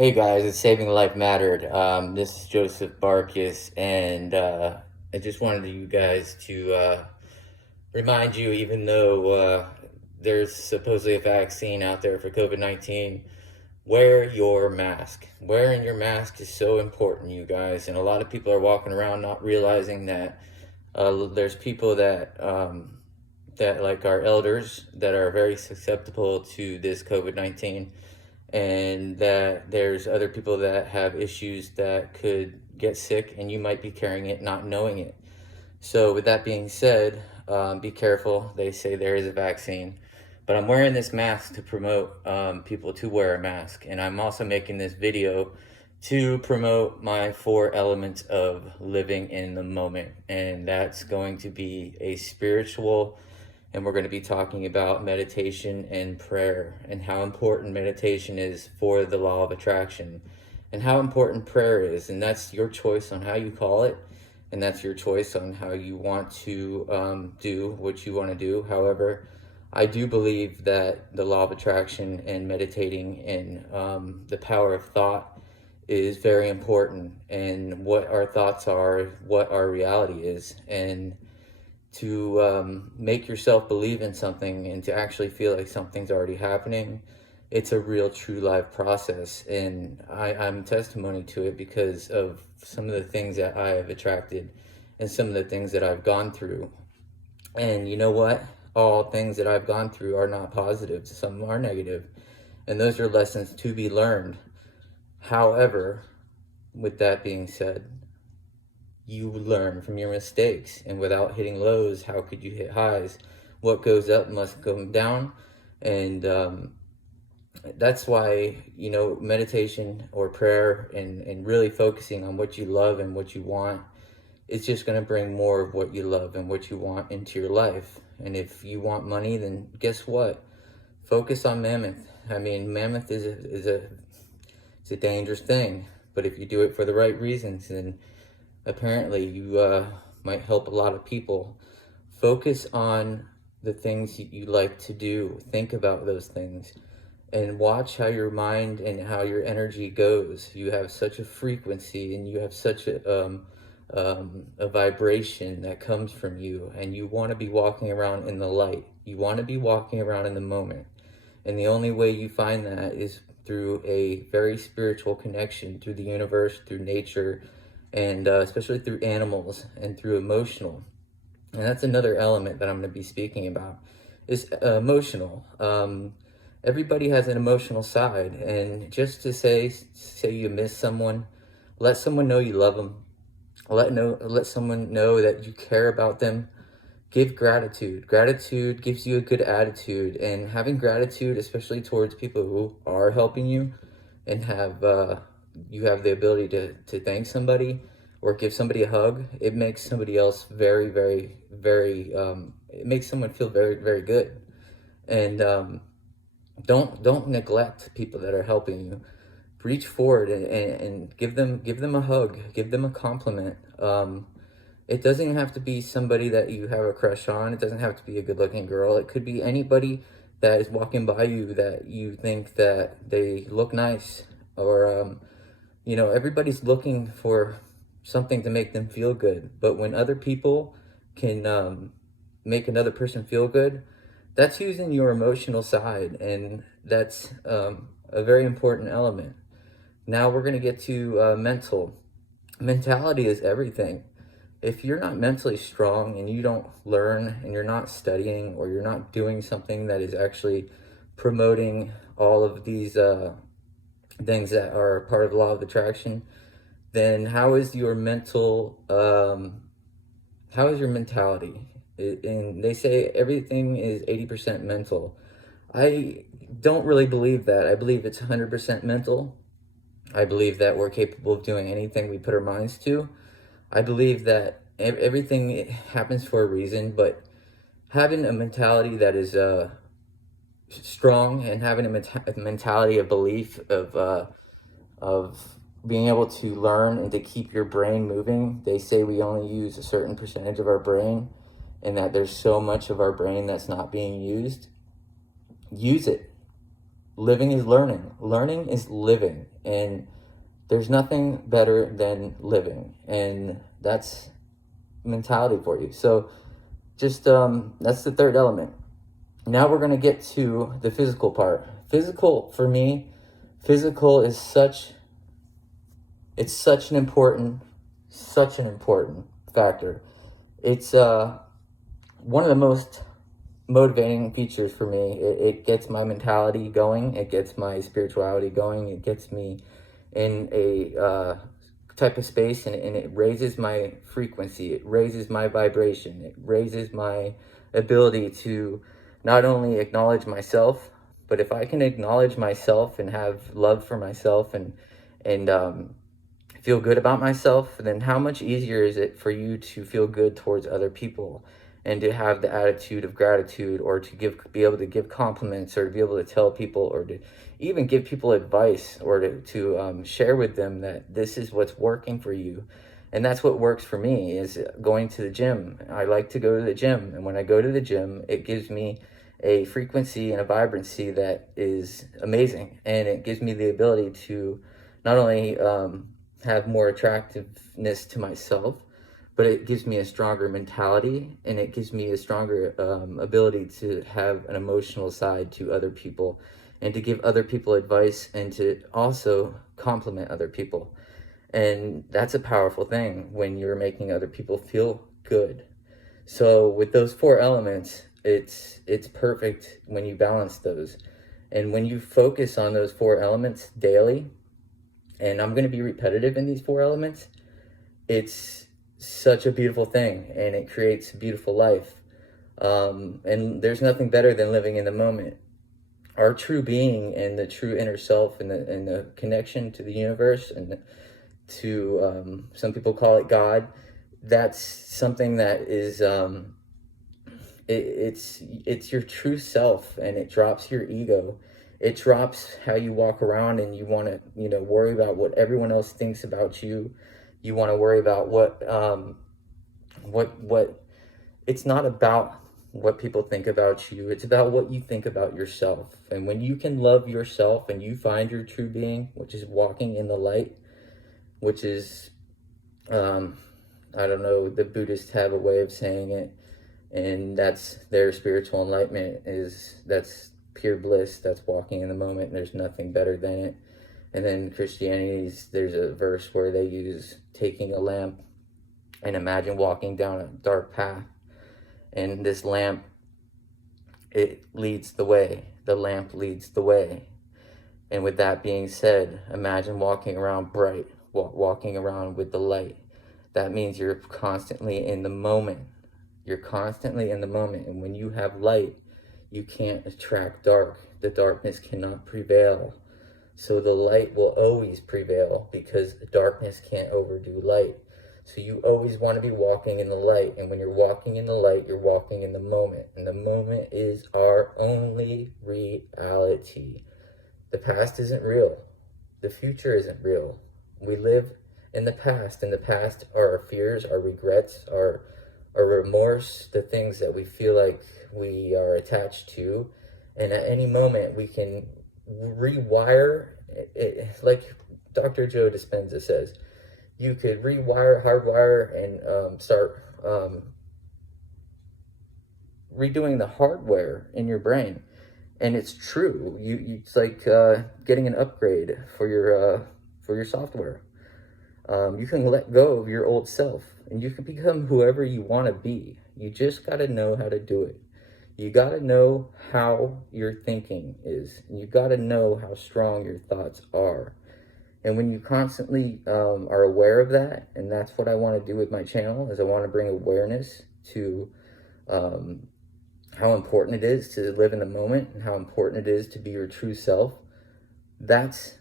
Hey guys, it's Saving Life Mattered. This is Joseph Barkis, and I just wanted you guys to remind you, even though there's supposedly a vaccine out there for COVID-19, wear your mask. Wearing your mask is so important, you guys, and a lot of people are walking around not realizing that there's people that like our elders that are very susceptible to this COVID-19, and that there's other people that have issues that could get sick and you might be carrying it not knowing it. So with that being said, be careful. They say there is a vaccine, but I'm wearing this mask to promote people to wear a mask, and I'm also making this video to promote my 4 elements of living in the moment, and that's going to be a spiritual, and we're going to be talking about meditation and prayer and how important meditation is for the law of attraction and how important prayer is. And that's your choice on how you call it, and that's your choice on how you want to do what you want to do. However, I do believe that the law of attraction and meditating and the power of thought is very important, and what our thoughts are, what our reality is, and to make yourself believe in something and to actually feel like something's already happening. It's a real true life process, and I'm testimony to it because of some of the things that I have attracted and some of the things that I've gone through. And you know what? All things that I've gone through are not positive, some are negative, and those are lessons to be learned. However, with that being said, you learn from your mistakes, and without hitting lows, how could you hit highs? What goes up must go down, and that's why, meditation or prayer and really focusing on what you love and what you want, it's just going to bring more of what you love and what you want into your life. And if you want money, then guess what? Focus on mammoth. I mean, mammoth is a dangerous thing, but if you do it for the right reasons, then apparently you might help a lot of people. Focus on the things you like to do. Think about those things and watch how your mind and how your energy goes. You have such a frequency, and you have such a vibration that comes from you, and you want to be walking around in the light. You want to be walking around in the moment, and the only way you find that is through a very spiritual connection, through the universe, through nature, and especially through animals, and through emotional. And that's another element that I'm going to be speaking about, is emotional. Everybody has an emotional side, and just to say you miss someone, let someone know you love them. Let someone know that you care about them. Give gratitude. Gratitude gives you a good attitude, and having gratitude, especially towards people who are helping you, and you have the ability to thank somebody or give somebody a hug, it makes somebody else very, very, very, it makes someone feel very, very good. And don't neglect people that are helping you. Reach forward and give them a hug, give them a compliment. It doesn't even have to be somebody that you have a crush on. It doesn't have to be a good-looking girl. It could be anybody that is walking by you that you think that they look nice, or everybody's looking for something to make them feel good. But when other people can make another person feel good, that's using your emotional side, and that's a very important element. Now we're going to get to mental. Mentality is everything. If you're not mentally strong and you don't learn and you're not studying or you're not doing something that is actually promoting all of these things that are part of the law of attraction, then how is your mentality? And they say everything is 80% mental. I don't really believe that. I believe it's 100% mental. I believe that we're capable of doing anything we put our minds to. I believe that everything happens for a reason, but having a mentality that is strong, and having a mentality of belief of being able to learn and to keep your brain moving. They say we only use a certain percentage of our brain, and that there's so much of our brain that's not being used. Use it. living is learning. Learning is living. And there's nothing better than living. And that's mentality for you. So just that's the third element. Now we're going to get to the physical part. Physical, for me, physical is such an important factor. It's one of the most motivating features for me. It gets my mentality going. It gets my spirituality going. It gets me in a type of space, and it raises my frequency. It raises my vibration. It raises my ability to not only acknowledge myself, but if I can acknowledge myself and have love for myself and feel good about myself, then how much easier is it for you to feel good towards other people and to have the attitude of gratitude, or to be able to give compliments, or to be able to tell people, or to even give people advice, or to share with them that this is what's working for you. And that's what works for me, is going to the gym. I like to go to the gym, and when I go to the gym, it gives me a frequency and a vibrancy that is amazing, and it gives me the ability to not only have more attractiveness to myself, but it gives me a stronger mentality, and it gives me a stronger ability to have an emotional side to other people, and to give other people advice, and to also compliment other people. And that's a powerful thing when you're making other people feel good. So with those four elements, it's perfect when you balance those. And when you focus on those four elements daily, and I'm going to be repetitive in these four elements, it's such a beautiful thing, and it creates a beautiful life. And there's nothing better than living in the moment. Our true being and the true inner self, and the connection to the universe, and to some people call it God, that's something that is it's your true self, and it drops your ego. It drops how you walk around and you want to, worry about what everyone else thinks about you. You want to worry about what it's not about what people think about you. It's about what you think about yourself. And when you can love yourself and you find your true being, which is walking in the light, which is, I don't know, the Buddhists have a way of saying it, and that's their spiritual enlightenment, that's pure bliss, that's walking in the moment, and there's nothing better than it. And then Christianity's, there's a verse where they use taking a lamp and imagine walking down a dark path, and this lamp, it leads the way. The lamp leads the way. And with that being said, imagine walking around bright, walking around with the light. That means you're constantly in the moment. You're constantly in the moment. And when you have light, you can't attract dark. The darkness cannot prevail. So the light will always prevail, because darkness can't overdo light. So you always want to be walking in the light. And when you're walking in the light, you're walking in the moment. And the moment is our only reality. The past isn't real. The future isn't real. We live in the past. In the past are our fears, our regrets, our remorse, the things that we feel like we are attached to. And at any moment, we can rewire it, like Dr. Joe Dispenza says. You could rewire, hardwire, and start redoing the hardware in your brain. And it's true. It's like getting an upgrade for your software. You can let go of your old self, and you can become whoever you want to be. You just got to know how to do it. You got to know how your thinking is, and you got to know how strong your thoughts are. And when you constantly are aware of that, and that's what I want to do with my channel, is I want to bring awareness to how important it is to live in the moment, and how important it is to be your true self. That's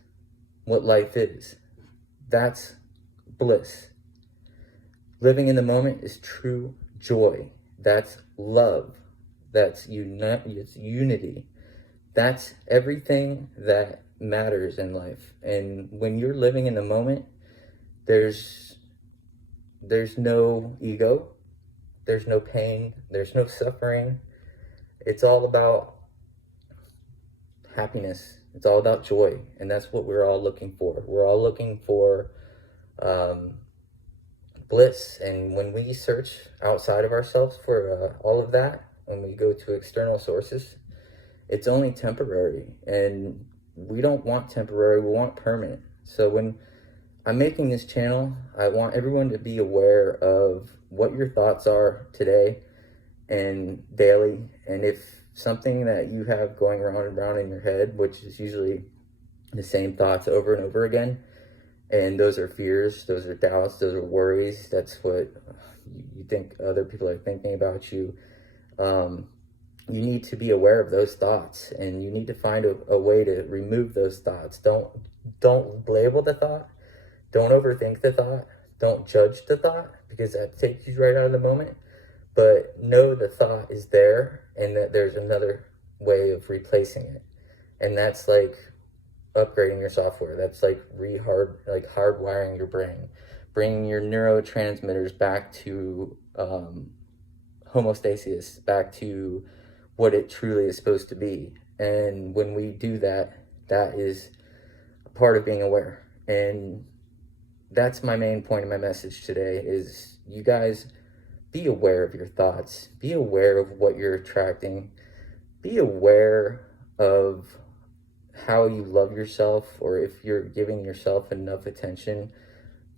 what life is. That's bliss. Living in the moment is true joy. That's love. That's unity. That's everything that matters in life. And when you're living in the moment, there's no ego, there's no pain, there's no suffering. It's all about happiness. It's all about joy, and that's what we're all looking for. We're all looking for um, bliss, and when we search outside of ourselves for all of that, when we go to external sources, it's only temporary, and we don't want temporary, we want permanent. So when I'm making this channel, I want everyone to be aware of what your thoughts are today and daily, and if something that you have going round and round in your head, which is usually the same thoughts over and over again, and those are fears, those are doubts, those are worries, that's what you think other people are thinking about you, you need to be aware of those thoughts, and you need to find a way to remove those thoughts. Don't label the thought, don't overthink the thought, don't judge the thought, because that takes you right out of the moment. But know the thought is there, and that there's another way of replacing it. And that's like upgrading your software. That's like hardwiring your brain, bringing your neurotransmitters back to homeostasis, back to what it truly is supposed to be. And when we do that, that is a part of being aware. And that's my main point of my message today is you guys be aware of your thoughts, be aware of what you're attracting, be aware of how you love yourself, or if you're giving yourself enough attention,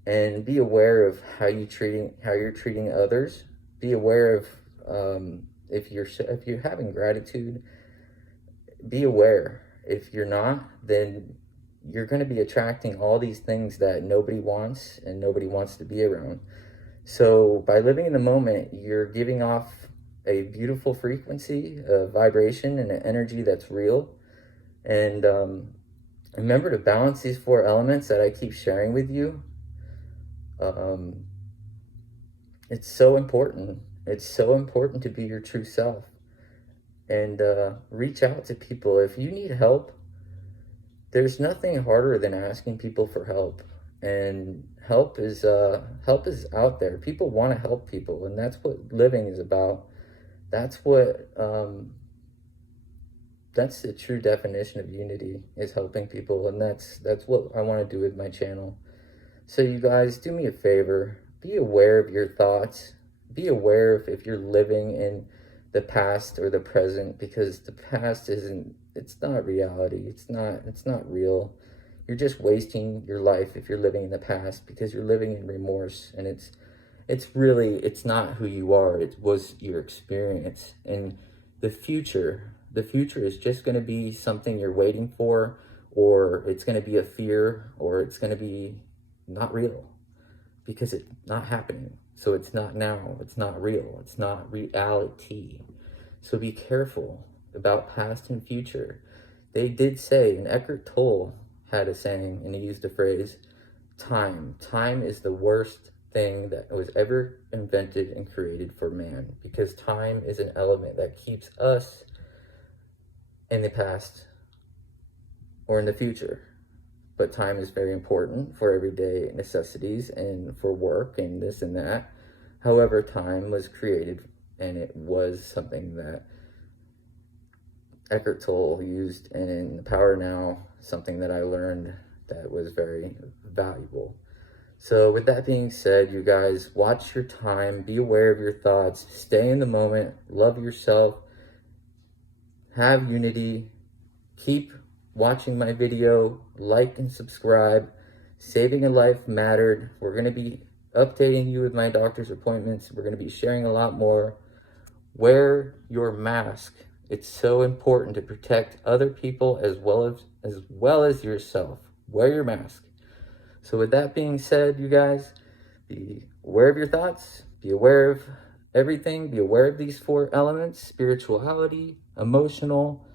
and be aware of how you're treating others. Be aware of if you're having gratitude, be aware. If you're not, then you're going to be attracting all these things that nobody wants and nobody wants to be around. So by living in the moment, you're giving off a beautiful frequency, a vibration, and an energy that's real. And remember to balance these 4 elements that I keep sharing with you. It's so important. It's so important to be your true self. And reach out to people. If you need help, there's nothing harder than asking people for help. And help is out there. People want to help people, and that's what living is about. That's what that's the true definition of unity, is helping people, and that's what I want to do with my channel. So you guys, do me a favor, be aware of your thoughts. Be aware if you're living in the past or the present, because the past it's not reality. It's not real. You're just wasting your life if you're living in the past, because you're living in remorse, and it's not who you are. It was your experience. And the future is just going to be something you're waiting for, or it's going to be a fear, or it's going to be not real, because it's not happening. So it's not now, it's not real, it's not reality. So be careful about past and future. They did say, and Eckhart Tolle had a saying, and he used the phrase, time is the worst thing that was ever invented and created for man, because time is an element that keeps us in the past or in the future. But time is very important for everyday necessities and for work and this and that. However, time was created, and it was something that Eckhart Tolle used, and in The Power Now, something that I learned that was very valuable. So with that being said, you guys, watch your time, be aware of your thoughts, stay in the moment, love yourself, have unity, keep watching my video, like and subscribe. Saving a Life Mattered. We're going to be updating you with my doctor's appointments. We're going to be sharing a lot more. Wear your mask. It's so important to protect other people as well as yourself. Wear your mask. So with that being said, you guys, be aware of your thoughts, be aware of everything, be aware of these 4 elements: spirituality, emotional,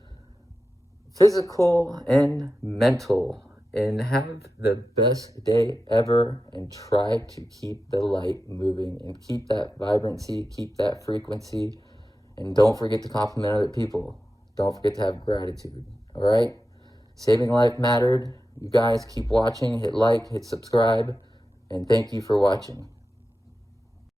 physical, and mental. And have the best day ever, and try to keep the light moving and keep that vibrancy, keep that frequency, and don't forget to compliment other people. Don't forget to have gratitude. All right? Saving Life Mattered. You guys keep watching, hit like, hit subscribe, and thank you for watching.